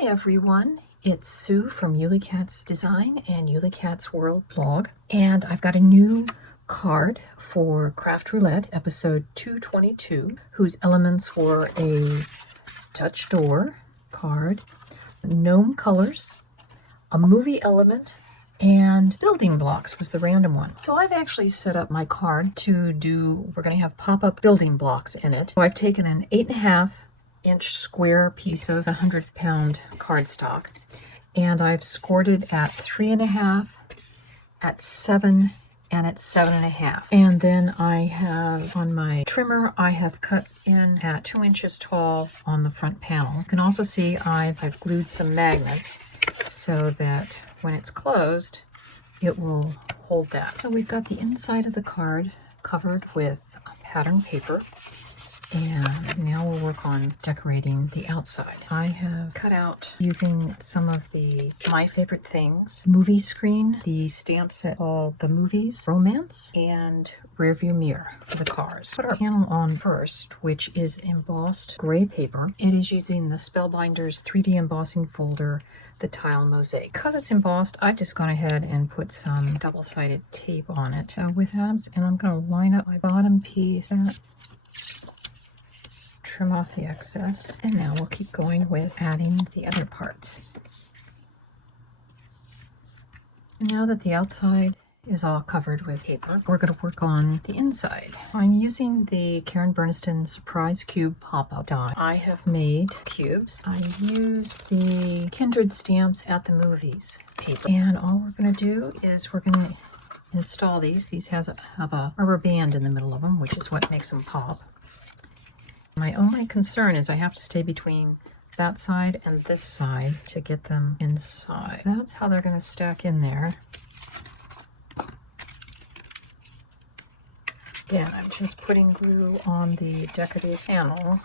Hi everyone, it's Sue from Ully Cat's Design and Ully Cat's World blog, and I've got a new card for Craft Roulette episode 222, whose elements were a Dutch door card, gnome colors, a movie element, and building blocks was the random one. So I've actually set up my card to do, we're going to have pop-up building blocks in it. So I've taken an 8.5-inch square piece of 100-pound cardstock, and I've scored it at 3.5, at 7, and at 7.5. And then I have on my trimmer, I have cut in at 2 inches tall on the front panel. You can also see I've glued some magnets so that when it's closed, it will hold that. So we've got the inside of the card covered with pattern paper, and now we'll work on decorating the outside. I have cut out, using some of the My Favorite Things movie screen, the stamps that all the movies, romance, and rear view mirror for the cars. Put our panel on first, which is embossed gray paper. It is using the Spellbinders 3D embossing folder, the tile mosaic. Because it's embossed, I've just gone ahead and put some double-sided tape on it with tabs, and I'm going to line up my bottom piece, trim off the excess, and now we'll keep going with adding the other parts. Now that the outside is all covered with paper, we're going to work on the inside. I'm using the Karen Berniston Surprise Cube pop-up die. I have made cubes. I used the Kindred Stamps at the Movies paper, and all we're going to do is we're going to install these. These have a rubber band in the middle of them, which is what makes them pop. My only concern is I have to stay between that side and this side to get them inside. That's how they're going to stack in there. Again, I'm just putting glue on the decorative panel.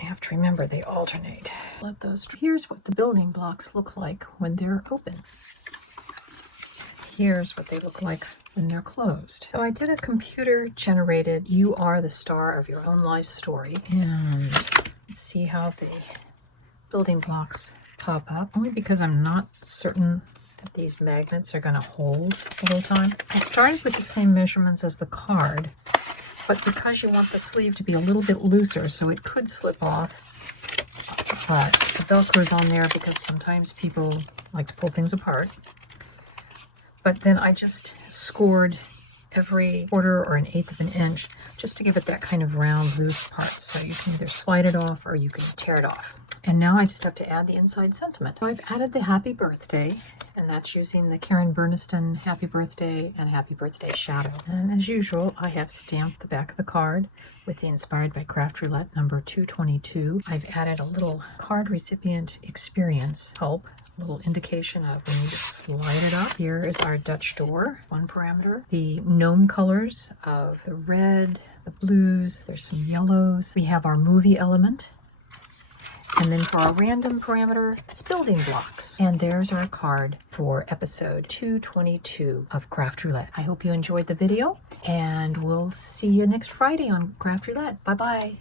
I have to remember they alternate. Let those. Here's what the building blocks look like when they're open. Here's what they look like when they're closed. So I did a computer-generated "You Are the Star of Your Own Life" story, and let's see how the building blocks pop up. Only because I'm not certain that these magnets are going to hold the whole time. I started with the same measurements as the card, but because you want the sleeve to be a little bit looser, so it could slip off, but the Velcro's on there because sometimes people like to pull things apart. But then I just scored every 1/4 or 1/8 of an inch just to give it that kind of round, loose part. So you can either slide it off or you can tear it off. And now I just have to add the inside sentiment. So I've added the happy birthday, and that's using the Karen Berniston Happy Birthday and Happy Birthday shadow. And as usual, I have stamped the back of the card with the Inspired by Craft Roulette number 222. I've added a little card recipient experience help, a little indication of when you just slide it up. Here is our Dutch door, one parameter. The gnome colors of the red, the blues, there's some yellows. We have our movie element. And then for our random parameter, it's building blocks. And there's our card for episode 222 of Craft Roulette. I hope you enjoyed the video, and we'll see you next Friday on Craft Roulette. Bye-bye.